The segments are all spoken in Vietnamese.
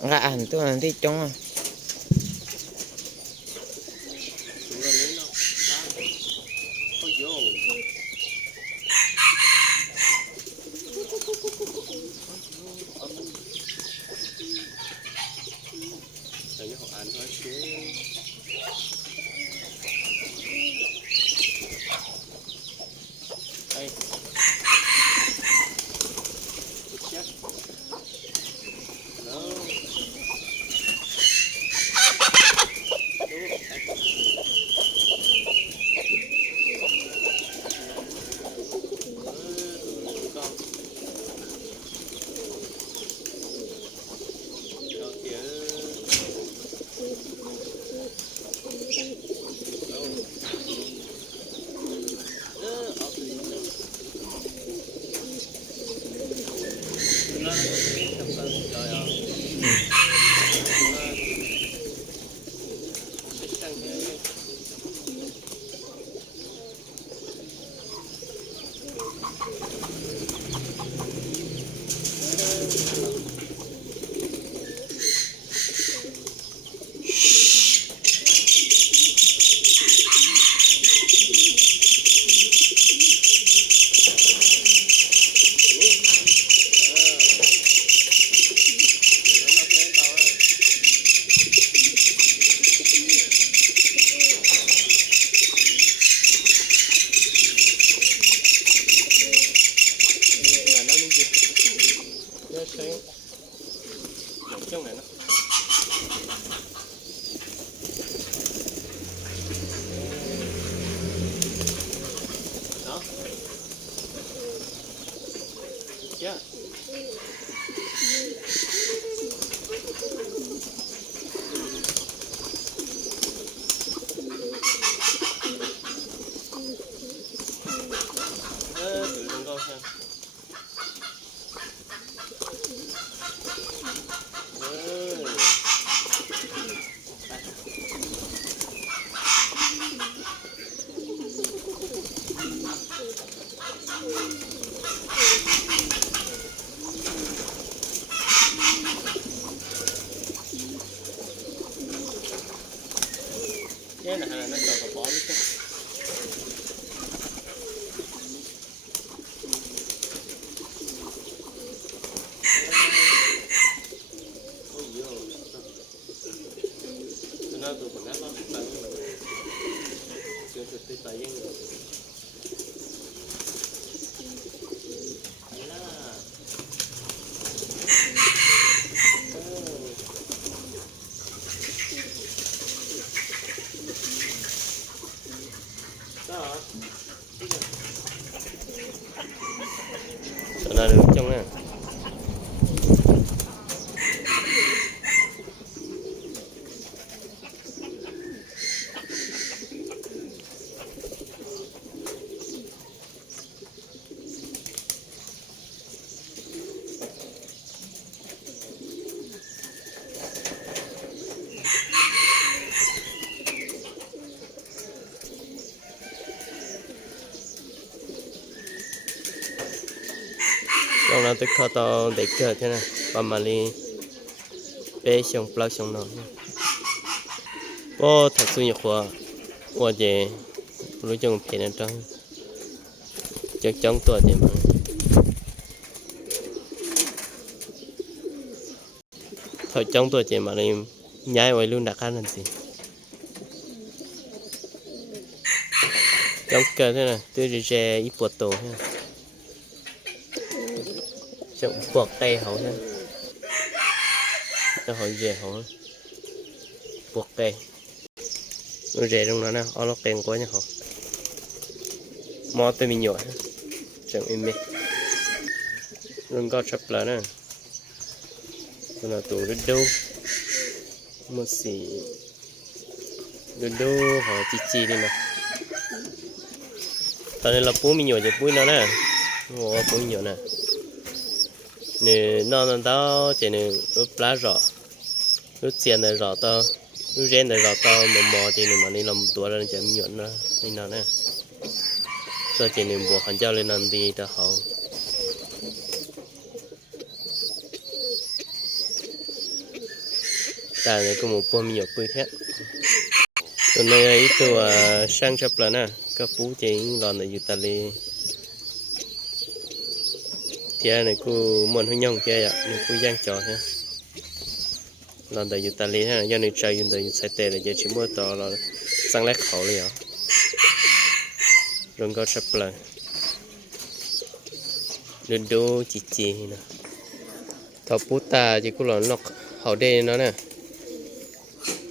nggak antu nanti cong cái này nó còn bỏ nữa. Là được trong này. Trong đó tôi khó to để cờ thế này, và mà đi bê xong plug xong nó, ô thật sự nhiều quá, ô gì, lúc trong phía này trong, chắc chắn tuổi thì mà, thôi trong tuổi thì mà đi nhái vào luôn đặt ăn làm gì, trong cờ thế này, tôi đi ra ít bột tổ ha. Chọn buộc tay hậu ha, cho họ về họ buộc tay, nó rẻ trong đó nè, ở nó kèn quá nha họ, mò tới mình nhỏ ha, chọn im đi, luôn có chập là nè, còn là tủ rất đâu, một xì, rất đâu họ chi đi nè, tao này là bố mình nhỏ thì bố nó nè, bố mình nhỏ nè. Nè nó tao chỉ nè lúc lá rõ lúc tiền này rõ tao lúc rèn này rõ tao mò chỉ nè mà đi làm tuổi là chém nhuận đó nên nào nè cho chỉ nè buộc khăn cho lên làm đi tao hậu ta này có một bom nhiều bự thế tụi này ấy tụi sang chấp là nè các bố chỉ lòn là Italy thì này cô muốn hơi nhông kia ạ nên cô giang trò ha lòn là Italy ha do này chơi Italy sai tệ là giờ chỉ mua tỏ là sang lách khẩu liền rồi có chấp là đôi đôi chỉ nè thọ bút ta chỉ có lòn lọc hậu đê nó nè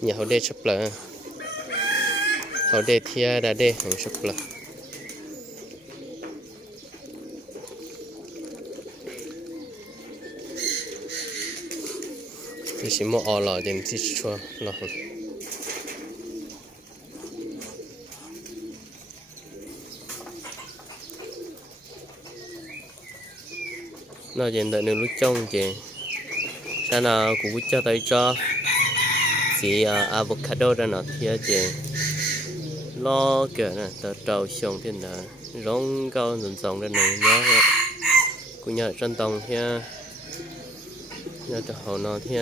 nhà hậu đê chấp là hậu đê thia đã đê hàng chấp là thì chỉ mua ở lò đến chỉ cho lò nó hiện tại lúc trong chị sao nào cũng cho tay cho chỉ avocado ra nó thì chị lo kìa nè tờ trầu xong thì là rong cao dần dần ra này nhớ cũng nhớ chân tông thì nhớ tờ hậu nó thì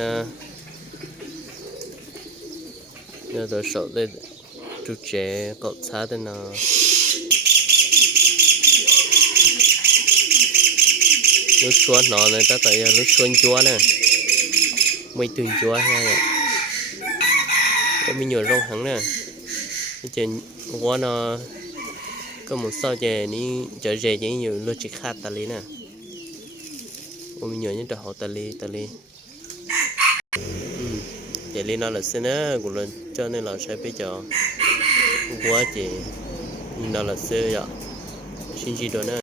nhớ tờ sổ đây chú trẻ cậu xa tên nào nước chuột nó này ta thấy nước chuột chúa nè mấy từng chúa ha mình nhớ rong hắn nè trên qua nó có một sao chè ní chợ rẻ chỉ nhiều lô chỉ khát tali nè mình nhớ những trò họ tali chè li nó là xin á của lần cho nên là sẽ bây giờ quá chè nó là xưa vậy xin gì đó nè